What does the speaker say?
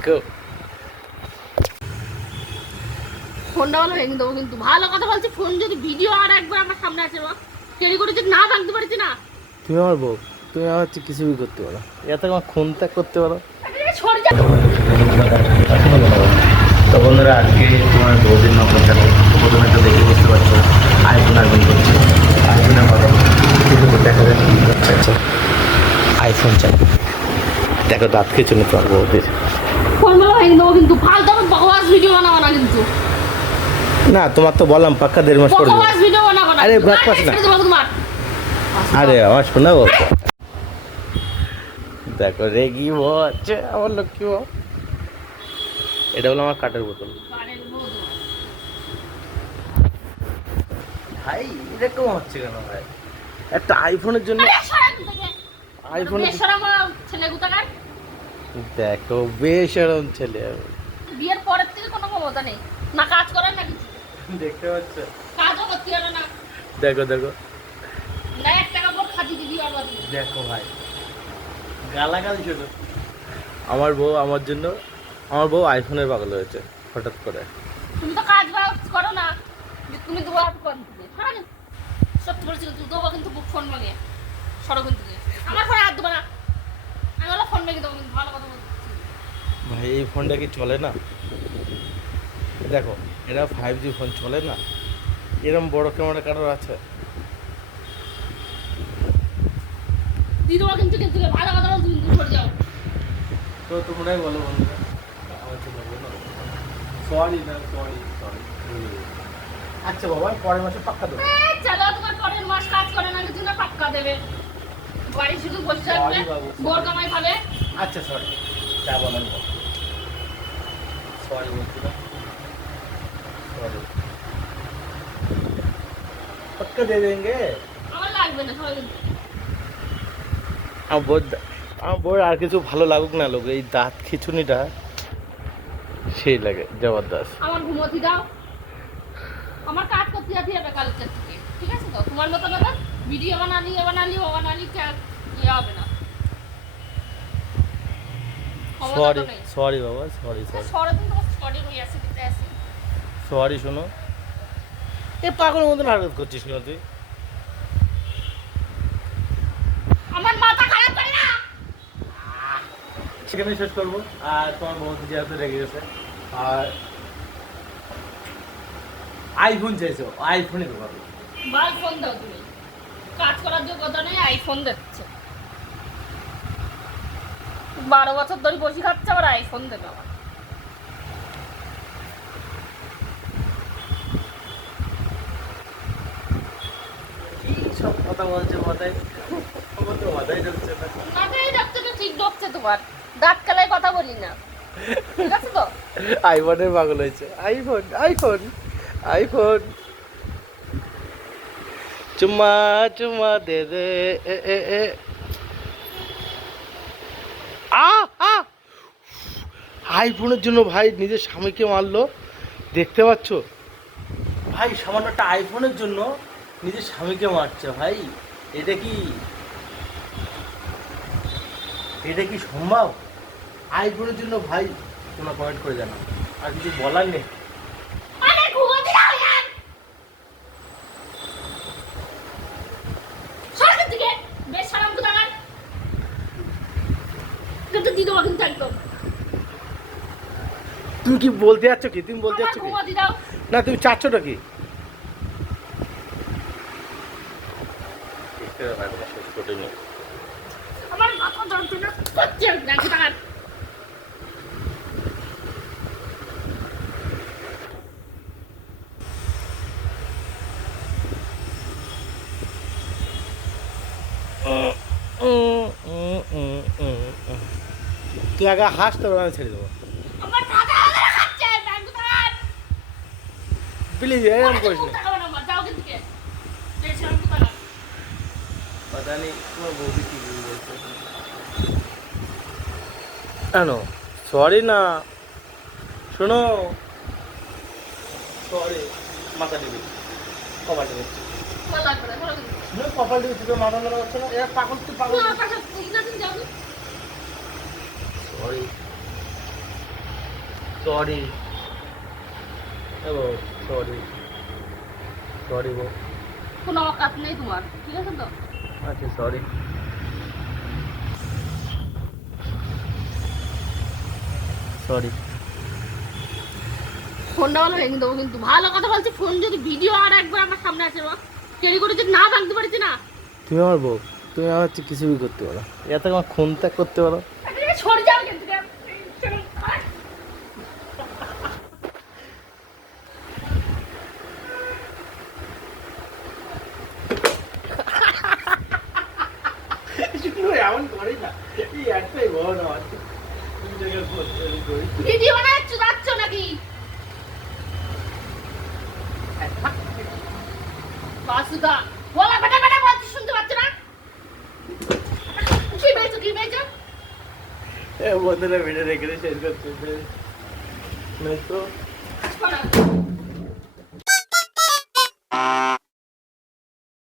দেখো ফোনটা ভালো ভেঙে দেবো কিন্তু ভালো কথা বলছি ফোন যদি ভিডিও আর একবার আমার সামনে আসে বা ক্যারি করে যদি না ভাঙতে পারছি না তুমি আমার বউ তুমি আমার হচ্ছে কিছুই করতে পারো এত আমার খুন ত্যাগ করতে পারো সরে যা তো বন্ধুরা আজকে তোমার বউদের নকল দেখো প্রথমে তো দেখে বুঝতে পারছো আইফোন করছে আইফোনের মতো দেখা যাচ্ছে কী করছে আচ্ছা আইফোন চাই দেখো দাঁত খেয়েছো না তোমার বউদের ফোন ভালো ভেঙে দেবো কিন্তু ফালতু আমার বকবাস ভিডিও বানাবো না কিন্তু না তোমার তো বললাম পাক্কা 1.5 মাস পরে বকবাস ভিডিও বানাবো না আরে ব্রেকফাস্ট না ছেড়ে দেবো তোমার আরে আমার শোনা বউ দেখো রেগি হচ্ছে আমার লক্ষ্মী বউ এটা হলো আমার কাঠের বোতল ভাই এরকম হচ্ছে কেন ভাই একটা আইফোনের জন্য আইফোন ছেলে গুতাকার দেখো বেশরম ছেলে বিয়ের পরের থেকে কোনো ক্ষমতা নেই না কাজ করেন না কিছু দেখতে পাচ্ছ কাজও করতে পারে না দেখো দেখো না 1 টাকা পর খাতি দিদি আর বাদি দেখো ভাই গালাগালি শুধু আমার বউ আমার জন্য আমার বউ আইফোনের পাগল হয়েছে হঠাৎ করে তুমি তো কাজ বাজ করো না যে তুমি দুবার ফোন দিবে হ্যাঁ সত্যি বলছি তুই দেবো কিন্তু বুক ফোন মাগে সরগুন থেকে আমার ফোনে হাত দেবো না আমি বলো ফোন মেগে দেবো কিন্তু ভালো কথা বলছি ভাই এই ফোনটা কি চলে না দেখো এটা 5G ফোন চলে না এরকম বড় ক্যামেরা কারোর আছে দিদি কিন্তু কিন্তু ভালো কথা বলছি কিন্তু সরে যাও তো তোমরাই বলো বন্ধুরা আমার জন্য বলো সরি না সরি সরি আচ্ছা বাবা পরের মাসে পাক্কা দেবো চলো তোমার পরের মাস কাজ করে না কিছু না পাক্কা দেবে বাড়ি শুধু বসে থাকবে বোর কামাই খাবে আচ্ছা সরি যা বলার বল সরি বলছি না সরি पक्का दे देंगे আমার লাগবে না সবাই কিন্তু আমার বউর আর কিছু ভালো লাগুক না লোক এই দাঁত খিচুনিটা সেই লাগে জবরদস্ত আমার ঘুমোতে দাও আমার কাজ করতে যাচ্ছি হবে কালকে থেকে ঠিক আছে তো তোমার মতো না ভিডিও বানালি ইয়ে হবে না সরি সরি বাবা সরি সরি সরে দিন তোমার সরি হয়ে আসে দিতে আসে সরি শোনো এ পাগলের মতন হারকত করছিস না তুই আমার মাথা খারাপ করে না সেখানে শেষ করবো আর তোমার বন্ধু যেহেতু রেগে গেছে আর আইফোন চাইছো আইফোনই দেবো ভাই ফোন দাও তুমি কাজ করার যোগ্যতা নেই আইফোন দিচ্ছে 12 বছর ধরে বসে খাচ্ছে আবার আইফোন দেবে আমার কি সব কথা বলছে মাথায় আমার তো মাথায় ঢুকছে না মাথায় ঢুকছে তো ঠিক ঢুকছে তোমার দাঁত কালায় কথা বলি না ঠিক আছে তো আইফোনের পাগল হয়েছে আইফোন আইফোন আইফোন চুম্মা চুম্মা দে দে এ এ এ আইফোনের জন্য ভাই নিজের স্বামীকে মারলো দেখতে পাচ্ছ ভাই সামান্য একটা আইফোনের জন্য নিজের স্বামীকে মারছে ভাই এটা কি সম্ভব আইফোনের জন্য ভাই তোমরা কমেন্ট করে জানাও আর কিছু বলার নেই আরে ঘুমোতে দাও यार সরকার থেকে বেশ সালাম তো দাঁড়ান কিন্তু দিদি ওখানে থাকতো তুমি কি বলতে যাচ্ছ কি তুমি বলতে যাচ্ছ কি ঘুমোতে দাও না তুমি চাচ্ছটা কি আমার মাথা যন্ত্রণা করছে দেখো দাঁড়ান তুই আগে হাস তো আমি ছেড়ে দেবো আমার মাথা ধরে খাচ্ছে দেখো দাঁড়ান প্লিজ এরকম করিস না যাও কিন্তু কে বেশ সালাম তো দাঁড়ান पता नहीं তোমার বউদি কি বলছে কেন সরি না শোনো সরি মাথা দিবি কপাল দিবি ভালো লাগবে না ভালো লাগবে না কপাল দিবি তুই মাথা নাড়া হচ্ছে না এর পাগল তুই পাগল না পাশে ঠিক আছে যাও সরি সরি সরি সরি গো। কোনো অকাত নেই তোমার, ঠিক আছে তো? আচ্ছা সরি। সরি। ফোনটা ভালো ভেঙে দেবো কিন্তু, ভালো কথা বলছি। ফোন যদি ভিডিও আর একবার আমার সামনে আসে বা ক্যারি করে যদি না ভাঙতে পারছি না, তুমি আমার বউ, তুমি আমার হচ্ছে কিছুই করতে পারো, এত আমার খুন ত্যাগ করতে পারো। সরে যাও কিন্তু। এমন করি না, এই একটাই বড় না ভিডিও বানাচ্ছ যাচ্ছ নাকি? বাসুদা বলা বেটা বেটা বলছি, শুনতে পাচ্ছ না? কি বেচো কি বেচো? বন্ধুরা ভিডিও রেখে শেষ করছে। শোনো,